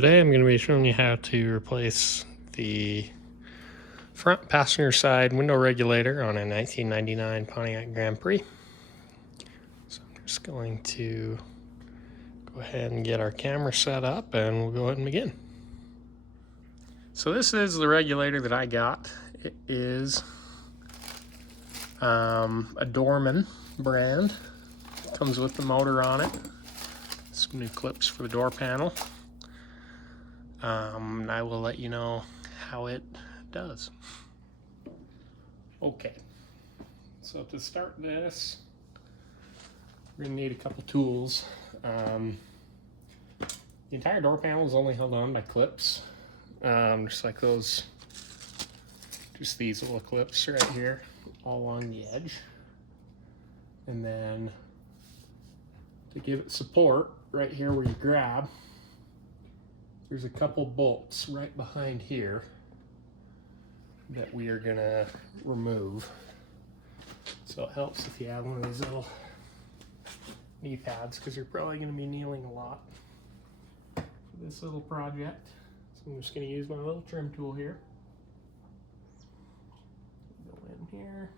Today I'm going to be showing you how to replace the front passenger side window regulator on a 1999 Pontiac Grand Prix. So I'm just going to go ahead and get our camera set up and we'll go ahead and begin. So this is the regulator that I got. It is a Dorman brand. Comes with the motor on it. Some new clips for the door panel. And I will let you know how it does. Okay, so to start this, we're going to need a couple tools. The entire door panel is only held on by clips, just like those, just these little clips right here, all along the edge. And then to give it support, right here where you grab, there's a couple bolts right behind here that we are gonna remove. So it helps if you have one of these little knee pads, because you're probably gonna be kneeling a lot for this little project. So I'm just gonna use my little trim tool here. Go in here.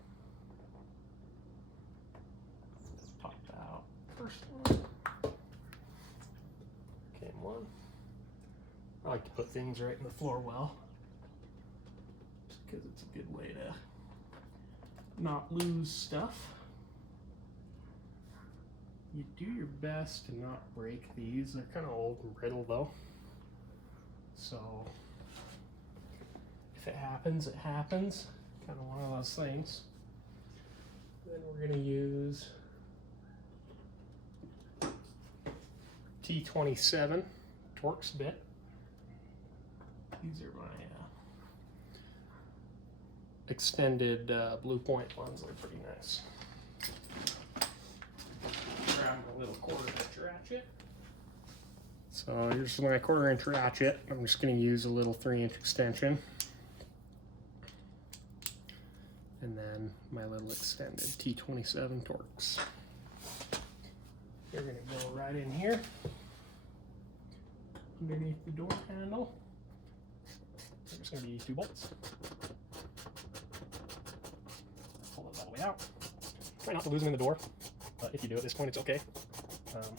Pop out first one. Okay, one. I like to put things right in the floor well, just because it's a good way to not lose stuff. You do your best to not break these. They're kind of old and brittle though. So if it happens, it happens. Kind of one of those things. Then we're going to use T27 Torx bit. These are my extended blue point ones. They're pretty nice. Grab a little 1/4 inch ratchet. So here's my 1/4 inch ratchet. I'm just going to use a little 3-inch extension. And then my little extended T27 Torx. You're going to go right in here, underneath the door handle. There's going to be 2 bolts. Pull it all the way out. Try not to lose them in the door, but if you do at this point, it's okay. Because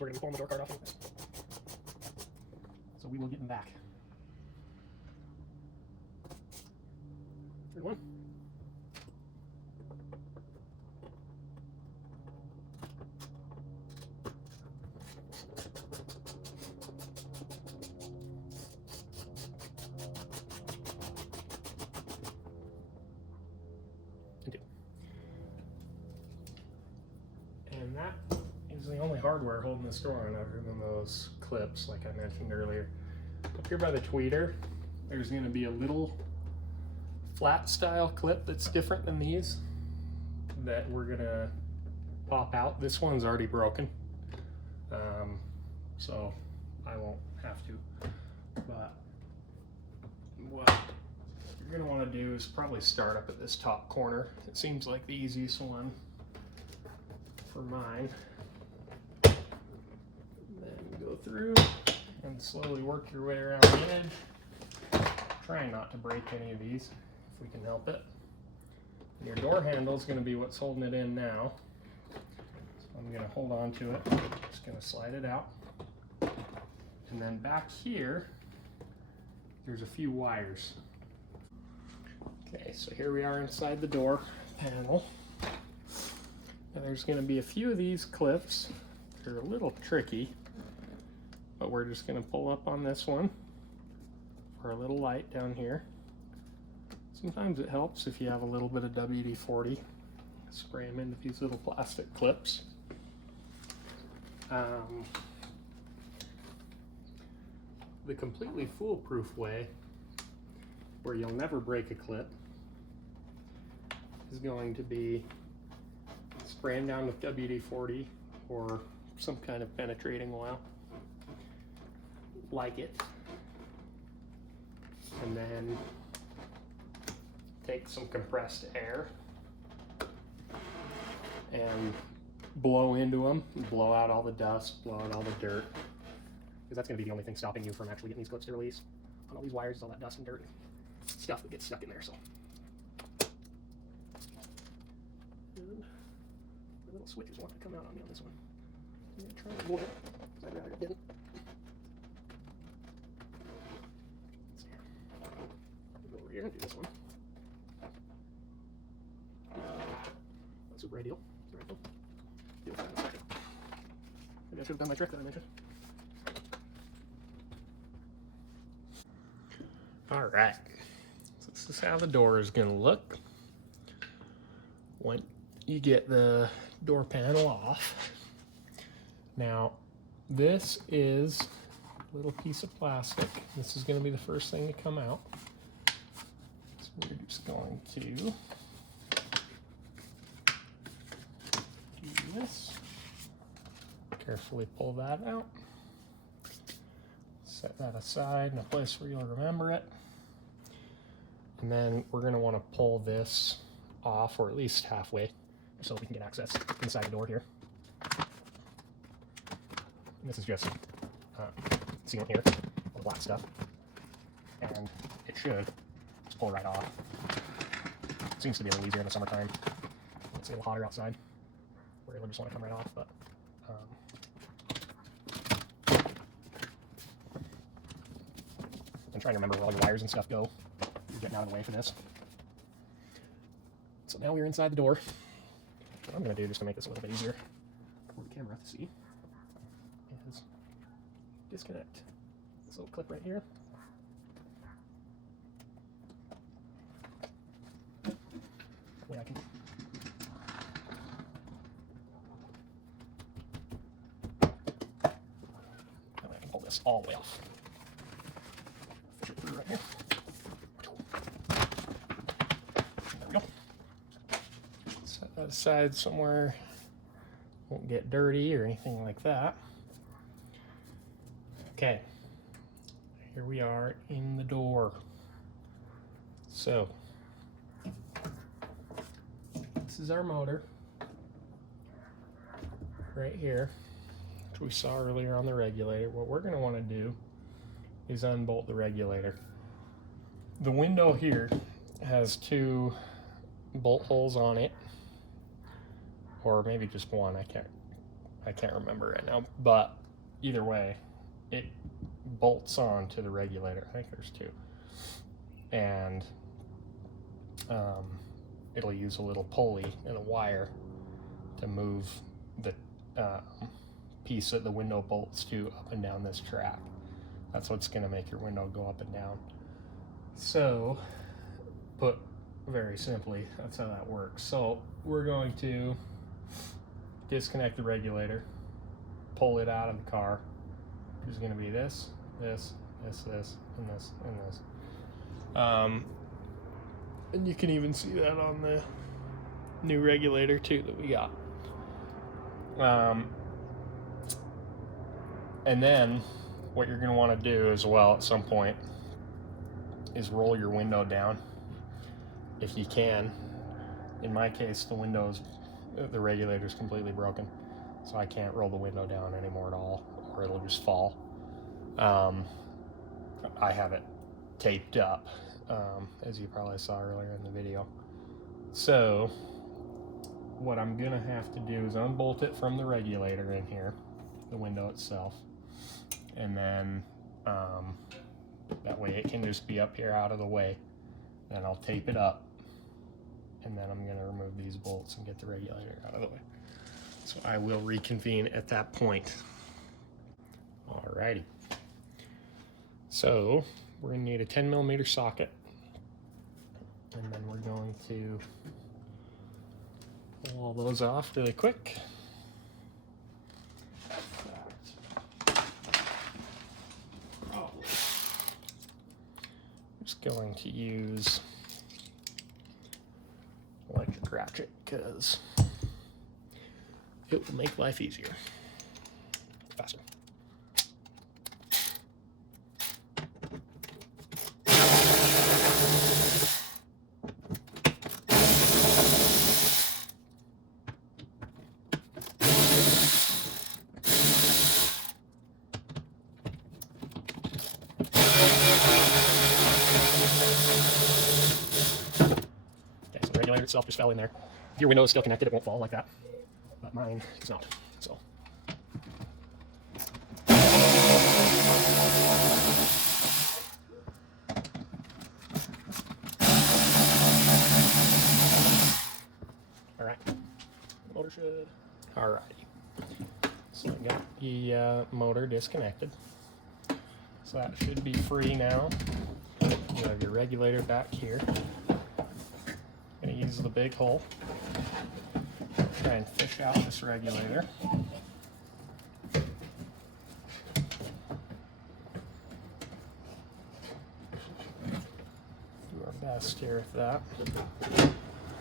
we're going to be pulling the door card off anyways. So we will get them back. Third one. And that is the only hardware holding this door on, other than those clips like I mentioned earlier. Up here by the tweeter, there's going to be a little flat style clip that's different than these that we're going to pop out. This one's already broken, so I won't have to. But what you're going to want to do is probably start up at this top corner. It seems like the easiest one for mine. Then go through and slowly work your way around the edge. Try not to break any of these if we can help it. And your door handle is going to be what's holding it in now. So I'm going to hold on to it. Just going to slide it out. And then back here, there's a few wires. Okay, so here we are inside the door panel. Now there's going to be a few of these clips. They're a little tricky, but we're just going to pull up on this one for a little light down here. Sometimes it helps if you have a little bit of WD-40. Spray them into these little plastic clips. The completely foolproof way, where you'll never break a clip, is going to be spraying down with WD-40 or some kind of penetrating oil, like it, and then take some compressed air and blow into them, blow out all the dust, blow out all the dirt, because that's going to be the only thing stopping you from actually getting these clips to release. On all these wires is all that dust and dirt and stuff that gets stuck in there. So, and the little switches want to come out on me on this one. I'm going to try and avoid it, because I'd rather it didn't. Let's see. Go over here and do this one. Not super ideal. Sorry, deal with that in a second. Maybe I should have done my trick that I mentioned. All right, so this is how the door is going to look when you get the door panel off. Now, this is a little piece of plastic. This is going to be the first thing to come out. So we're just going to do this. Carefully pull that out. Set that aside in a place where you'll remember it. And then we're going to want to pull this off, or at least halfway, so we can get access inside the door here. And this is just sealant here, all the black stuff. And it should just pull right off. It seems to be a little easier in the summertime. It's a little hotter outside, where it'll just want to come right off. But I'm trying to remember where all your wires and stuff go. You're getting out of the way for this. So now we're inside the door. What I'm going to do, just to make this a little bit easier for the camera to see, is disconnect this little clip right here. That way I can pull this all the way off. Fish it through right here. There we go. Set that aside somewhere. Won't get dirty or anything like that. Okay, here we are in the door. So, this is our motor right here, which we saw earlier on the regulator. What we're going to want to do is unbolt the regulator. The window here has 2 bolt holes on it, or maybe just one. I can't remember right now, but either way, it bolts on to the regulator. I think there's 2, and it'll use a little pulley and a wire to move the piece that the window bolts to up and down this track. That's what's going to make your window go up and down. So, put very simply, that's how that works. So we're going to disconnect the regulator, pull it out of the car. There's going to be this, this, this, this, and this, and this. And you can even see that on the new regulator too that we got. And then what you're going to want to do as well at some point is roll your window down if you can. In my case, the regulator is completely broken, so I can't roll the window down anymore at all, or it'll just fall. I have it taped up, as you probably saw earlier in the video. So what I'm gonna have to do is unbolt it from the regulator in here, the window itself, and then that way it can just be up here out of the way. Then I'll tape it up, and then I'm gonna remove these bolts and get the regulator out of the way. So I will reconvene at that point. Alrighty. So we're gonna need a 10mm socket, and then we're going to pull all those off really quick. Just going to use electric ratchet because it will make life easier, faster. regulator itself just fell in there. If your window is still connected, it won't fall like that, but mine is not. So. All right, motor should. All right. So I got the motor disconnected. So that should be free now. You have your regulator back here. Gonna use the big hole. Try and fish out this regulator. Do our best here with that.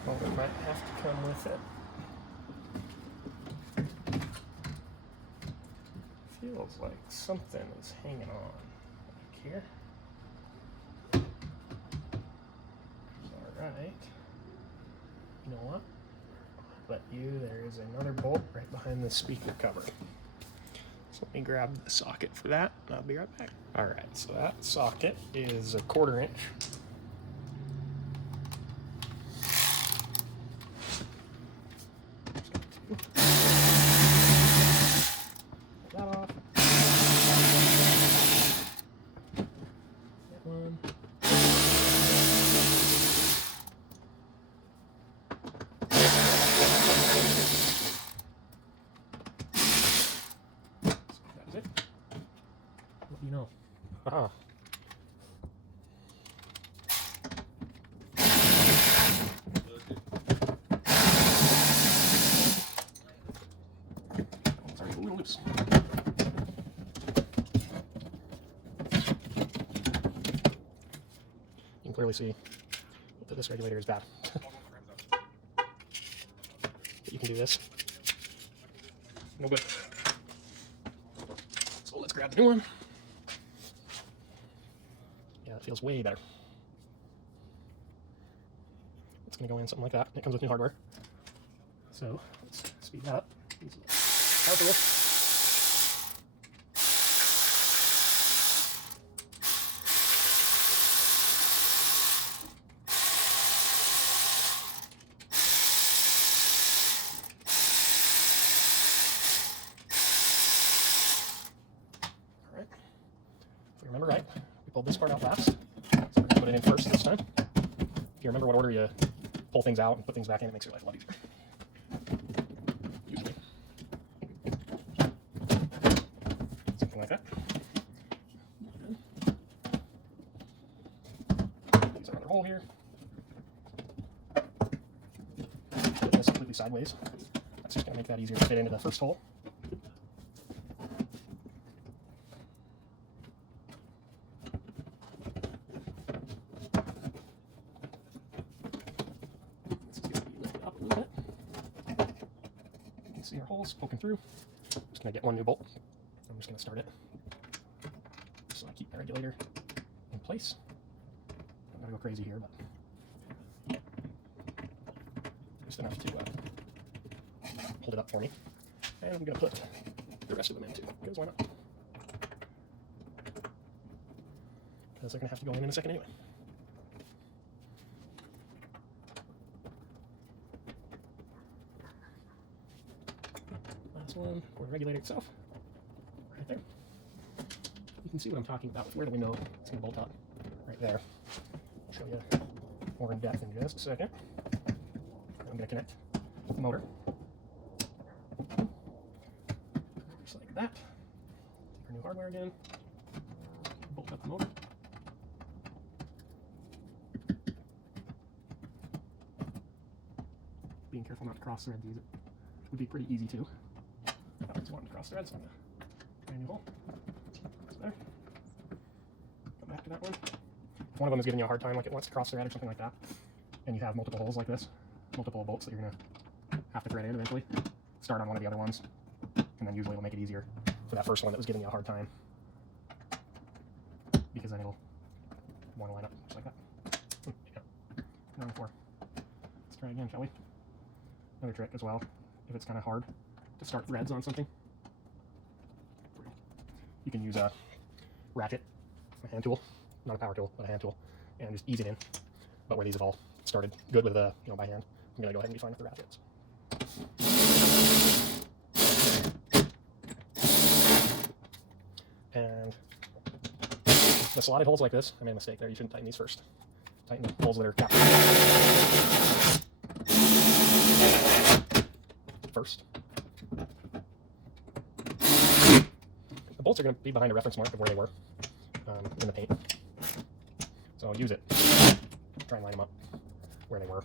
Motor might have to come with it. Feels like something is hanging on back here. Alright. You know what? There is another bolt right behind the speaker cover. So let me grab the socket for that, and I'll be right back. Alright, so that socket is 1/4 inch. You know. Ah. Sorry, a little loose. You can clearly see that this regulator is bad. But you can do this. No good. So let's grab the new one. Yeah, it feels way better. It's going to go in something like that. It comes with new hardware. So let's speed that up. Power tool. All right. If I remember right, we pulled this part out last. So we're going to put it in first this time. If you remember what order you pull things out and put things back in, it makes your life a lot easier. Usually. Something like that. Use our other hole here. Put this completely sideways. That's just going to make that easier to fit into the first hole. See our holes poking through. I'm just going to get one new bolt. I'm just going to start it. So I keep the regulator in place. I'm going to go crazy here, but just enough to hold it up for me. And I'm going to put the rest of them in too, because why not? Because they're going to have to go in a second anyway. One for the regulator itself, right there. You can see what I'm talking about with where the window is going to bolt up, right there. I'll show you more in depth in just a second. I'm going to connect the motor, just like that. Take our new hardware again, bolt up the motor. Being careful not to cross thread these, which would be pretty easy too. I just wanted to cross thread, so I'm going to try a new hole. That's better. Go back to that one. If one of them is giving you a hard time, like it wants to cross thread or something like that, and you have multiple holes like this, multiple bolts that you're going to have to thread in eventually, start on one of the other ones, and then usually it'll make it easier for that first one that was giving you a hard time, because then it'll want to line up just like that. Yeah. Number 4. Let's try again, shall we? Another trick as well, if it's kind of hard to start threads on something, you can use a ratchet, a hand tool, not a power tool, but a hand tool, and just ease it in. But where these have all started good with by hand. I'm gonna go ahead and be fine with the ratchets. And the slotted holes like this, I made a mistake there. You shouldn't tighten these first. Tighten the holes that are capped first. The bolts are going to be behind a reference mark of where they were in the paint. So use it. Try and line them up where they were.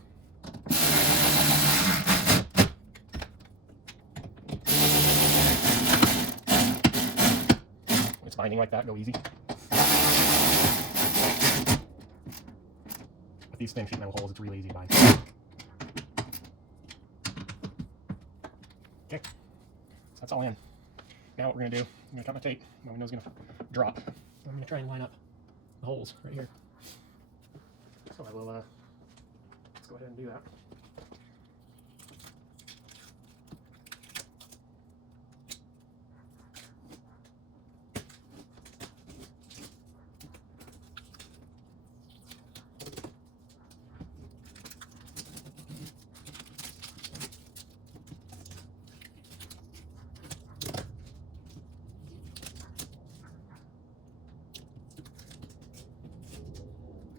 When it's binding like that, go easy. With these thin sheet metal holes, it's really easy to bind. Okay, so that's all in. Now what we're going to do, I'm going to cut my tape. My window's going to drop. I'm going to try and line up the holes right here. So I will, let's go ahead and do that.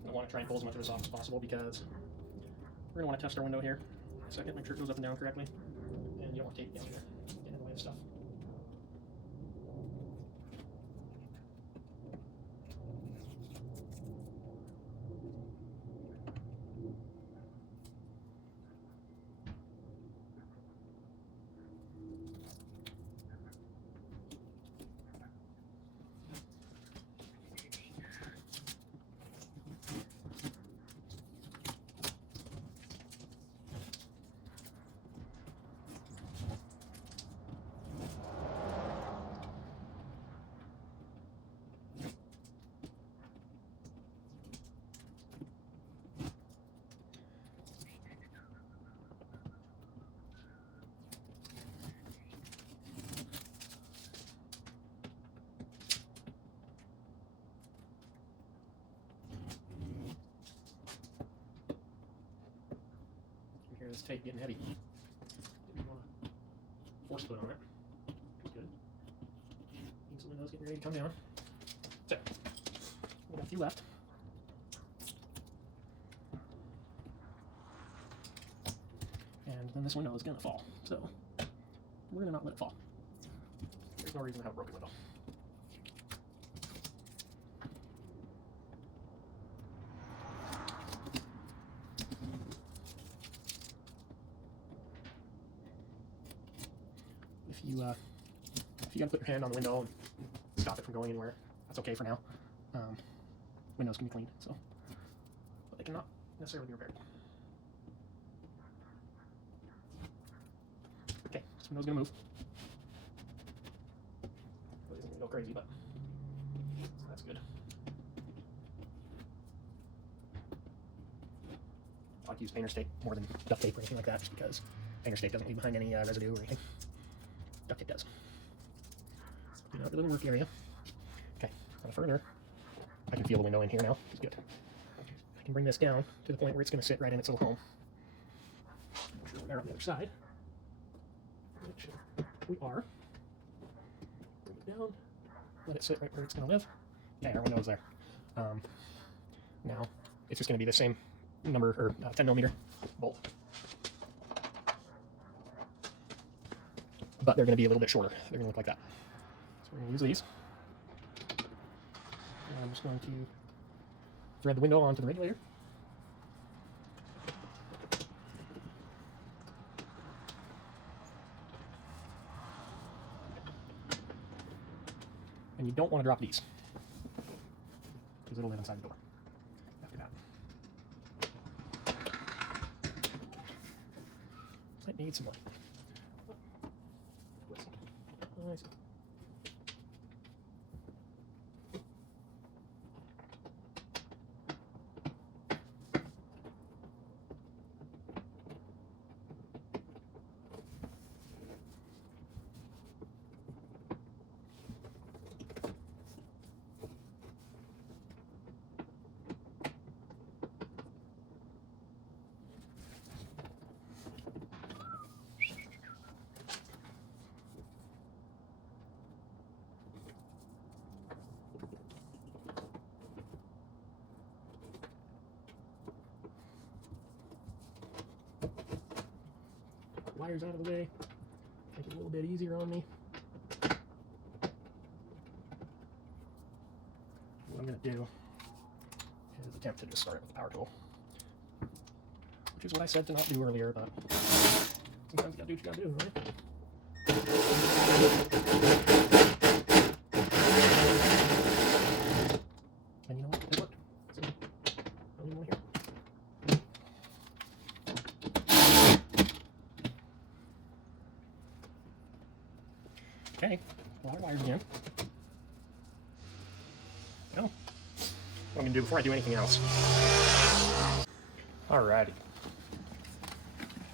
I want to try and pull as much of this off as possible because we're going to want to test our window here in a second, make sure it goes up and down correctly. And you don't want tape down here, get in the way of stuff. This tape getting heavy. Didn't want to force put on it. That's good. These windows getting ready to come down. So, we got a few left. And then this window is going to fall. So, we're going to not let it fall. There's no reason to have a broken window. If you got to put your hand on the window and stop it from going anywhere, that's okay for now. Windows can be cleaned, so, but they cannot necessarily be repaired. Okay, this window's gonna move. It isn't gonna go crazy, but so that's good. I like to use painter's tape more than duct tape or anything like that, just because painter's tape doesn't leave behind any residue or anything. Duct tape does. Clean out the little work area. Okay, now further, I can feel the window in here now. It's good. I can bring this down to the point where it's going to sit right in its little home. Make sure we're on the other side. Make sure we are. Bring it down. Let it sit right where it's going to live. Okay, our window's there. Now, it's just going to be the same number, or 10mm bolt. But they're going to be a little bit shorter. They're going to look like that. So we're going to use these. And I'm just going to thread the window onto the regulator. And you don't want to drop these, because it'll live inside the door after that. Might need some more. Nice. wires out of the way, make it a little bit easier on me. What I'm going to do is attempt to just start it with the power tool, which is what I said to not do earlier, but sometimes you gotta do what you gotta do, right? And you know what? It worked. So, I don't even want to hear it. Okay, a lot of wires again. Well, what I'm gonna do before I do anything else. Alrighty.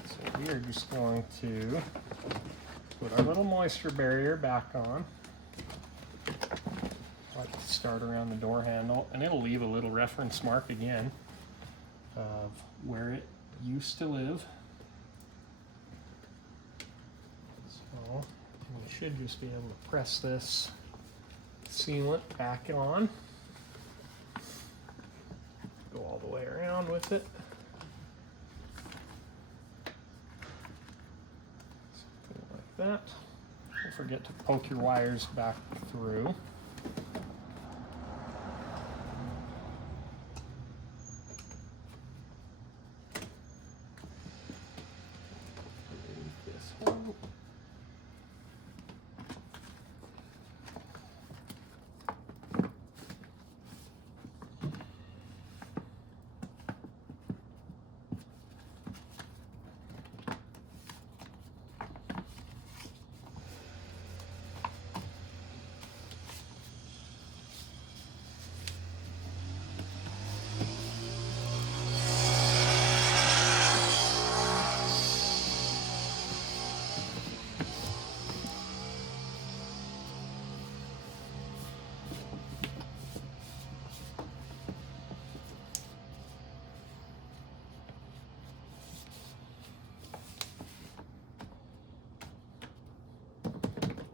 So we are just going to put our little moisture barrier back on. Like to start around the door handle, and it'll leave a little reference mark again of where it used to live. So we should just be able to press this sealant back on. Go all the way around with it. Something like that. Don't forget to poke your wires back through.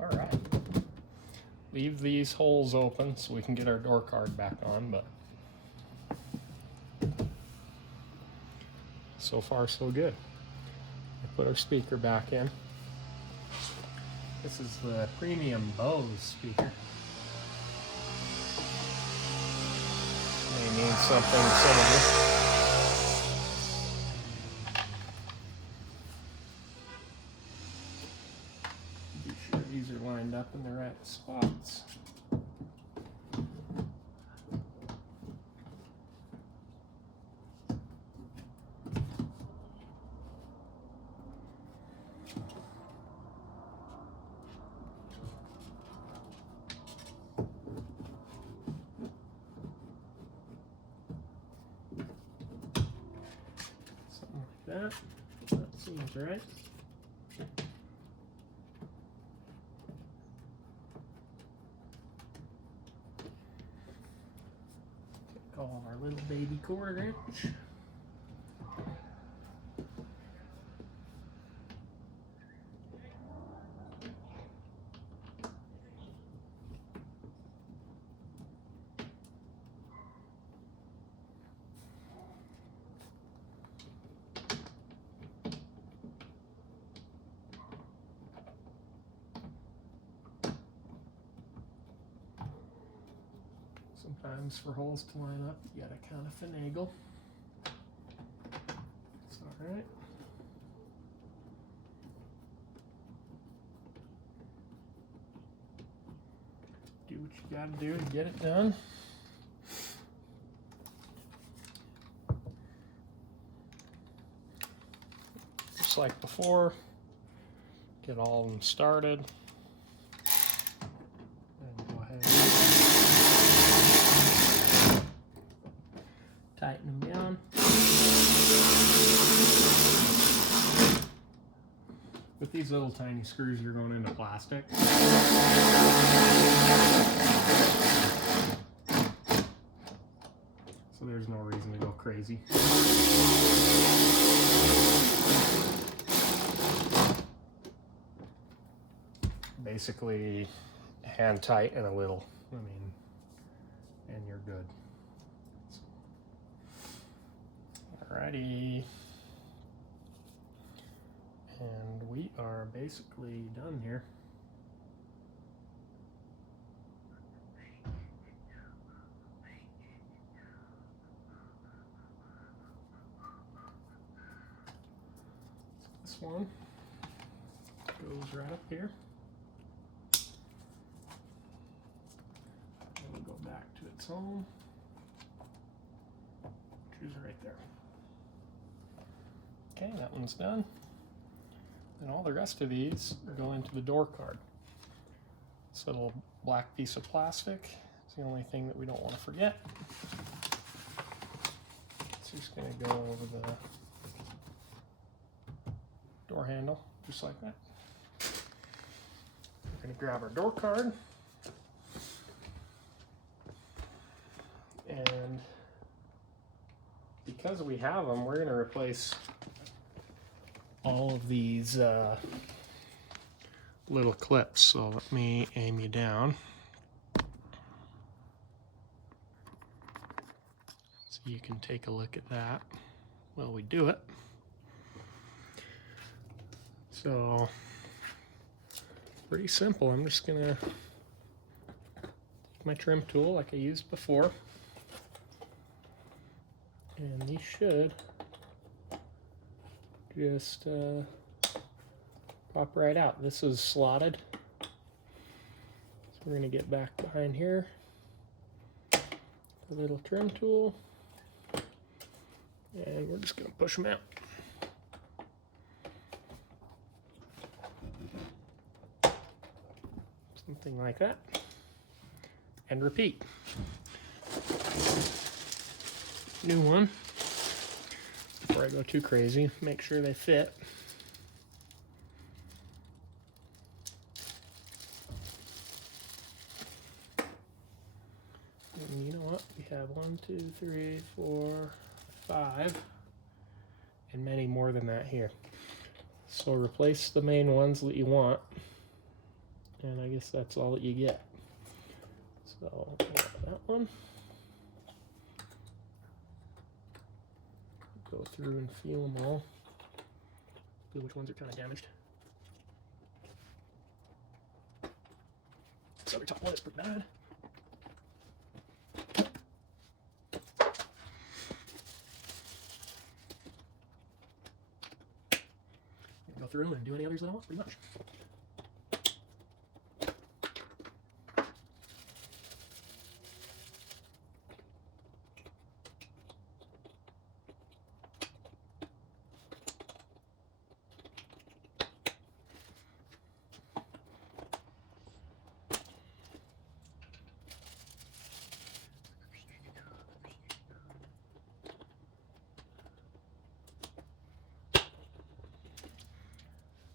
Alright, leave these holes open so we can get our door card back on, but so far so good. I put our speaker back in. This is the premium Bose speaker. May mean something to some of you. These are lined up in the right spots. Something like that. That seems right. All our little baby cord wrench. Sometimes for holes to line up, you gotta kind of finagle. It's alright. Do what you gotta do to get it done. Just like before, get all of them started. And go ahead. Tighten them down. With these little tiny screws, you're going into plastic. So there's no reason to go crazy. Basically, hand tight and a little, and you're good. Alrighty. And we are basically done here. This one goes right up here. And we'll go back to its home, which is right there. Okay, that one's done. And all the rest of these go into the door card. This little black piece of plastic is the only thing that we don't want to forget. It's just going to go over the door handle, just like that. We're going to grab our door card. And because we have them, we're going to replace all of these little clips. So let me aim you down so you can take a look at that while we do it. So pretty simple. I'm just gonna take my trim tool like I used before, and these should just pop right out. This is slotted, so we're going to get back behind here, the little trim tool, and we're just going to push them out. Something like that, and repeat. New one. Before I go too crazy, make sure they fit. And you know what? We have 1, 2, 3, 4, 5, and many more than that here. So replace the main ones that you want, and I guess that's all that you get. So that one. Go through and feel them all. Feel which ones are kind of damaged. This other top one is pretty bad. Go through and do any others that I want, pretty much.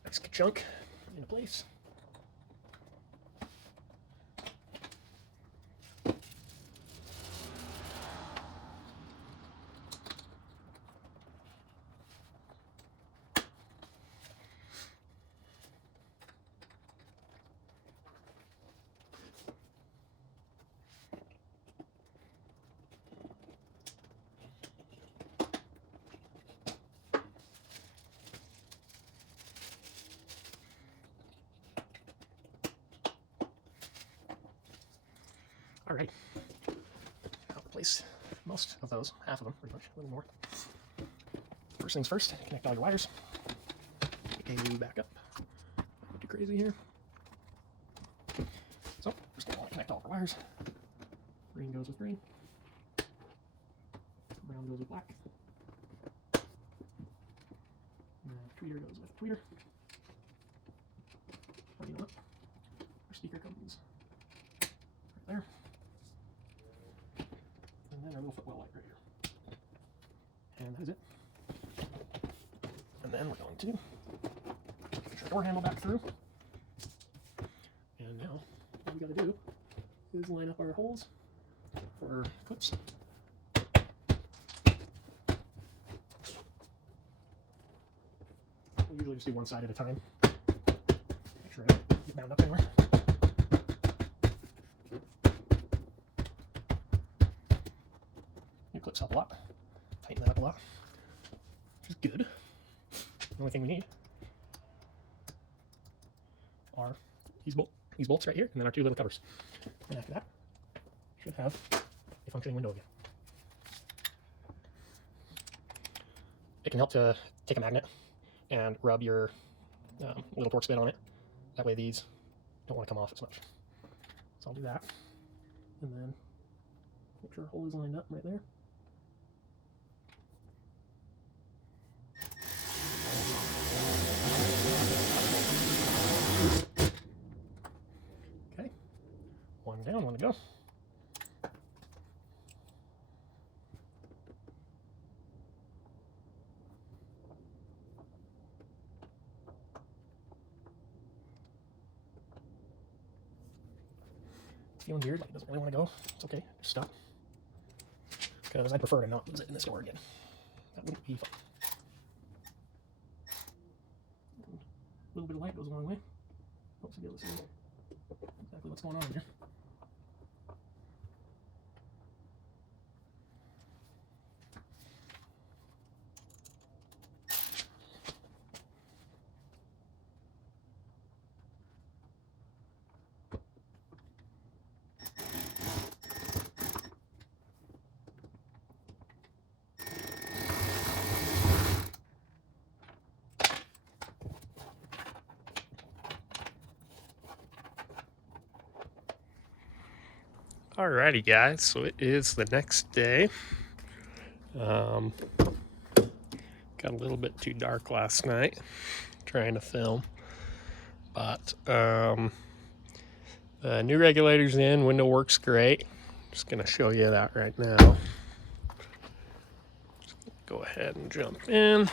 Nice chunk into place. All right, I'll replace most of those, half of them, pretty much, a little more. First things first, connect all your wires. Get you back up. Not too crazy here. So, just gonna connect all the wires. Green goes with green. Brown goes with black. And tweeter goes with tweeter. Oh, you know what? Our speaker comes right there. And then our little footwell light right here. And that is it. And then we're going to push our door handle back through. And now all we got to do is line up our holes for our clips. We usually just do one side at a time. Make sure I don't get bound up anywhere. New clips help a lot. Tighten that up a lot, which is good. The only thing we need these bolts right here, and then our two little covers. And after that, should have a functioning window again. It can help to take a magnet and rub your little Torx bit on it. That way these don't want to come off as much. So I'll do that. And then make sure our hole is lined up right there. Okay, one down, one to go. Feeling weird, like it doesn't really want to go. It's okay, just stop. Because I'd prefer to not lose it in this door again. That wouldn't be fun. A little bit of light goes a long way. Helps you be able to see exactly what's going on here. Alrighty guys, so it is the next day. Got a little bit too dark last night trying to film, but the new regulator's in, window works great. Just gonna show you that right now. Just go ahead and jump in.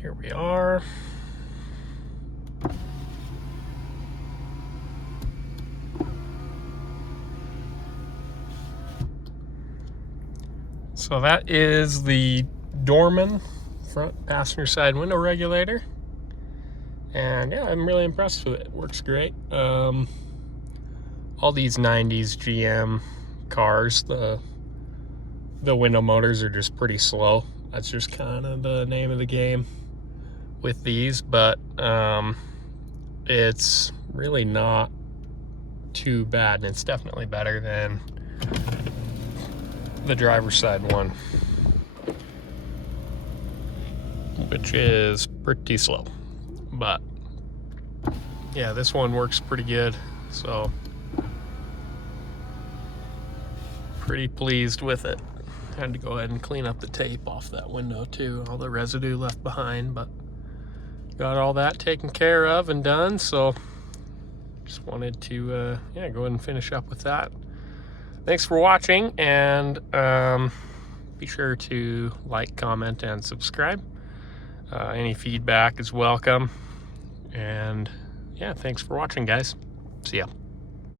Here we are. So that is the Dorman front passenger side window regulator. And yeah, I'm really impressed with it. It works great. All these 90s GM cars, the window motors are just pretty slow. That's just kind of the name of the game with these, but it's really not too bad, and it's definitely better than the driver's side one, which is pretty slow. But yeah, this one works pretty good, so pretty pleased with it. Had to go ahead and clean up the tape off that window too, all the residue left behind, but got all that taken care of and done. So just wanted to yeah, go ahead and finish up with that. Thanks for watching, and be sure to like, comment, and subscribe. Any feedback is welcome, and yeah, thanks for watching guys. See ya.